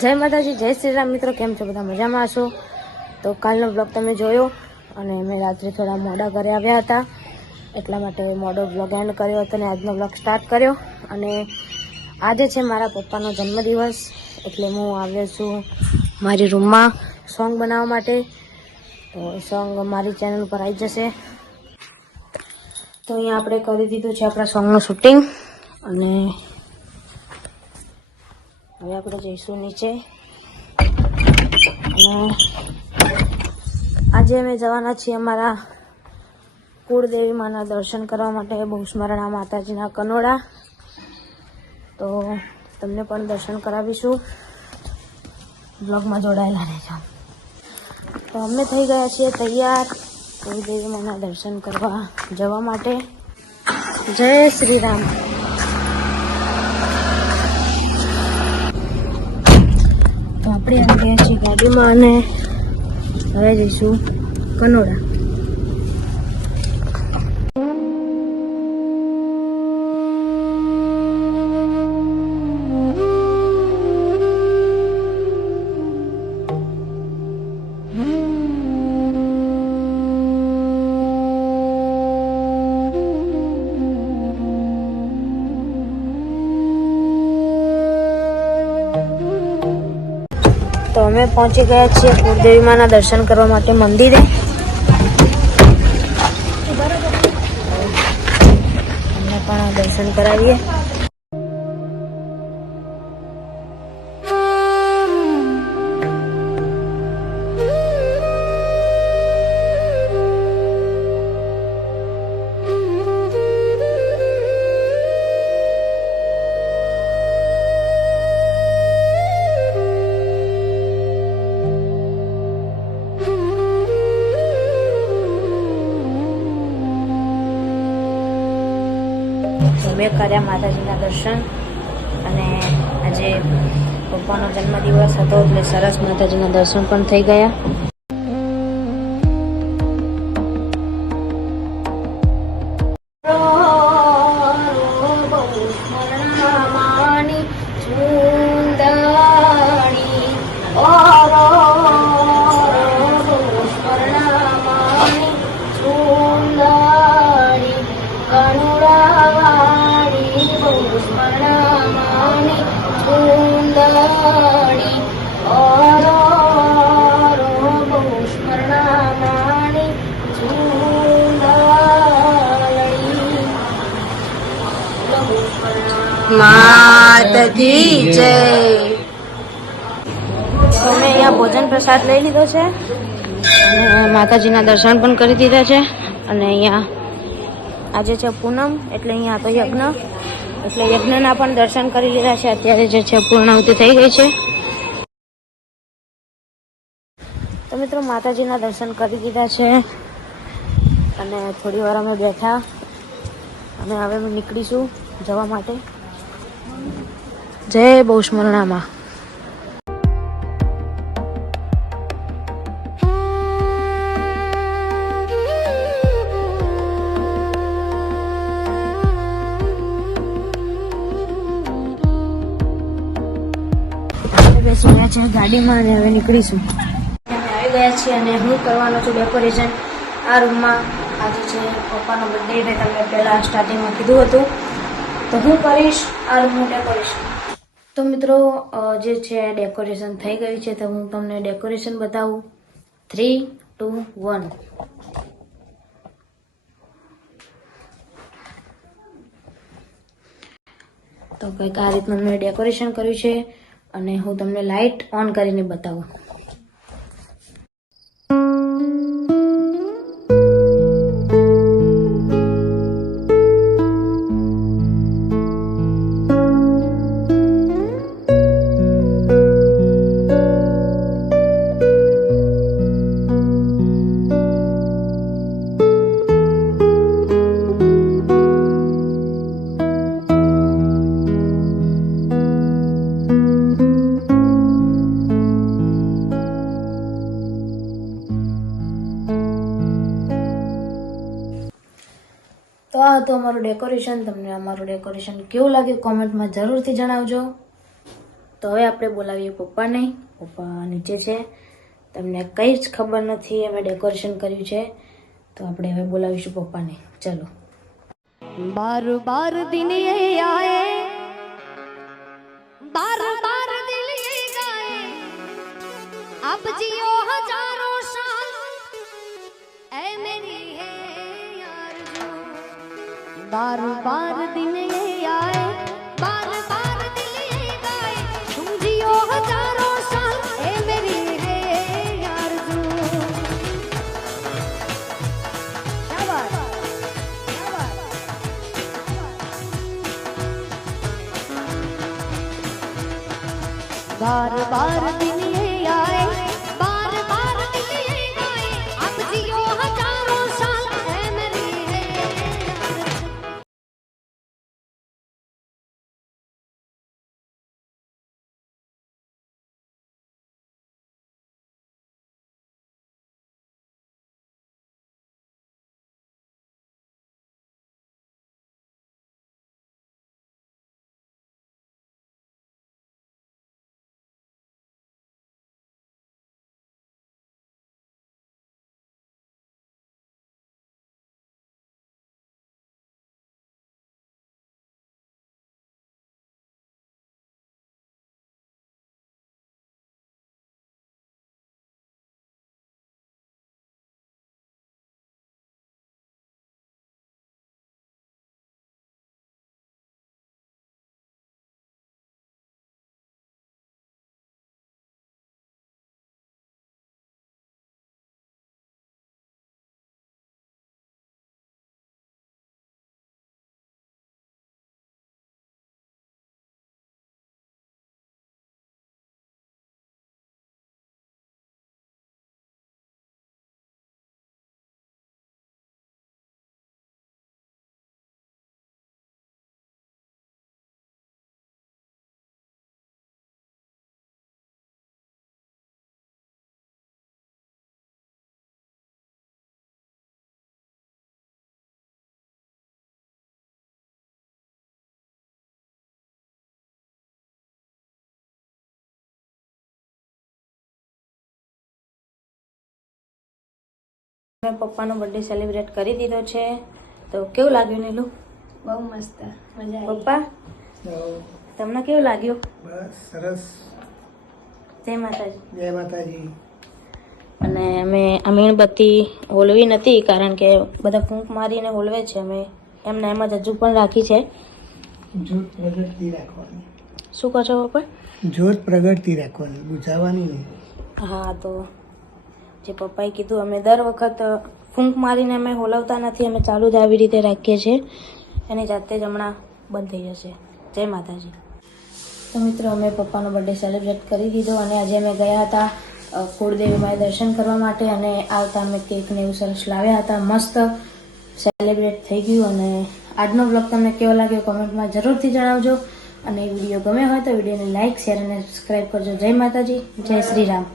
જય માતાજી, જય શ્રી રામ. મિત્રો કેમ છો? બધા મજામાં છો? તો કાલનો બ્લોગ તમે જોયો અને મેં રાત્રે થોડા મોડા ઘરે આવ્યા હતા, એટલા માટે મોડો બ્લોગ એન્ડ કર્યો હતો અને આજનો બ્લોગ સ્ટાર્ટ કર્યો. અને આજે છે મારા પપ્પાનો જન્મદિવસ, એટલે હું આવ્યો છું મારી રૂમમાં સોંગ બનાવવા માટે. તો સોંગ મારી ચેનલ પર આવી જશે. તો અહીંયા આપણે કરી દીધું છે આપણા સોંગનું શૂટિંગ અને હવે આપણે જઈશું નીચે. અને આજે અમે જવાના છીએ અમારા કુળદેવી માના દર્શન કરવા માટે, બહુસ્મરણા માતાજીના કનોડા. તો તમને પણ દર્શન કરાવીશું, બ્લોગમાં જોડાયેલા રહેજો. તો અમે થઈ ગયા છીએ તૈયાર કુળદેવી માના દર્શન કરવા જવા માટે. જય શ્રી રામ. તો આપણે આવી ગયા છીએ ગાડીમાં અને હવે જઈશું કનોડા. તો અમે પહોંચી ગયા છીએ કુળદેવી માના દર્શન કરવા માટે મંદિરે. અમને પણ દર્શન કરાવીએ. મેં કર્યા માતાજીના દર્શન અને આજે પપ્પાનો જન્મદિવસ હતો એટલે સરસ માતાજીના દર્શન પણ થઈ ગયા. માતા કી જય. તો મેં અહીંયા ભોજન પ્રસાદ લઈ લીધો છે અને માતાજીના દર્શન પણ કરી દીધા છે. અને અહીંયા આજે છે પૂનમ, એટલે અહીંયા તો યજ્ઞ, એટલે યજ્ઞના પણ દર્શન કરી લીધા છે. અત્યારે જે છે પૂર્ણાહુતિ થઈ ગઈ છે. તો મિત્રો માતાજીના દર્શન કરી દીધા છે અને થોડી વાર અમે બેઠા અને હવે અમે નીકળીશું જવા માટે. જય બહુસ્મરણામાં. બેસી ગયા છે ગાડીમાં અને હવે નીકળીશું. આવી ગયા છીએ અને હું કરવાનો છું ડેકોરેશન આ રૂમમાં. આજે છે પપ્પાનો બર્થડે, મેં તમને પહેલાં સ્ટાર્ટિંગમાં કીધું હતું. તો હું કરીશ આ રૂમનું ડેકોરેશન. તો મિત્રો જે છે ડેકોરેશન થઈ ગયું છે, તો હું તમને ડેકોરેશન બતાવું. 3, 2, 1. તો કંઈક આ રીતનું મેં ડેકોરેશન કર્યું છે અને હું તમને લાઇટ ઓન કરીને બતાવું. તો આ હતું અમારું ડેકોરેશન. તમને અમારું ડેકોરેશન કેવું લાગ્યું કોમેન્ટમાં જરૂરથી જણાવજો. તો હવે આપણે બોલાવીએ પપ્પાને. પપ્પા નીચે છે, તમને કંઈ જ ખબર નથી અમે ડેકોરેશન કર્યું છે, તો આપણે હવે બોલાવીશું પપ્પાને. ચલો. बार बार दिन ये आए, बार बार दिल ये गाए, अब जियो हजारों साल ऐ मेरी है यार जो. बार बार दिन ये आए, बार बार दिल ये गाए, तुम जियो हजारों साल ऐ मेरी है यार जो. क्या बात, क्या बात. बार बार दिन ये आए, बार बार दिल ये गाए, अब जियो हजारों साल ऐ मेरी है यार. મેં પપ્પાનો બર્થડે સેલિબ્રેટ કરી દીધો છે, તો કેવું લાગ્યું નીલું? બહુ મસ્ત, મજા આવી. પપ્પા તમને કેવું લાગ્યું? બસ સરસ. જય માતાજી. જય માતાજી. અને અમે આ મીણબત્તી હોલવી નથી, કારણ કે બધા ફૂંક મારીને હોલવે છે. અમે એમને એમ જ હજુ પણ રાખી છે. જ્યોત પ્રગટતી રાખવાની. શું કહો છો પપ્પા? જ્યોત પ્રગટતી રાખવાની, બુઝાવવાની નહીં. હા, તો જે પપ્પાએ કીધું, અમે દર વખત ફૂંક મારીને અમે હોલવતા નથી, અમે ચાલુ જ આવી રીતે રાખીએ છીએ. એની જાતે જ હમણાં બંધ થઈ જશે. જય માતાજી. તો મિત્રો, અમે પપ્પાનો બર્થડે સેલિબ્રેટ કરી દીધો અને આજે અમે ગયા હતા કુળદેવીમાં દર્શન કરવા માટે, અને આવતા અમે કેક ને એવું સરસ લાવ્યા હતા. મસ્ત સેલિબ્રેટ થઈ ગયું. અને આજનો બ્લોગ તમને કેવો લાગ્યો કોમેન્ટમાં જરૂરથી જણાવજો. અને વિડીયો ગમ્યો હોય તો વિડીયોને લાઇક, શેર અને સબસ્ક્રાઈબ કરજો. જય માતાજી, જય શ્રી રામ.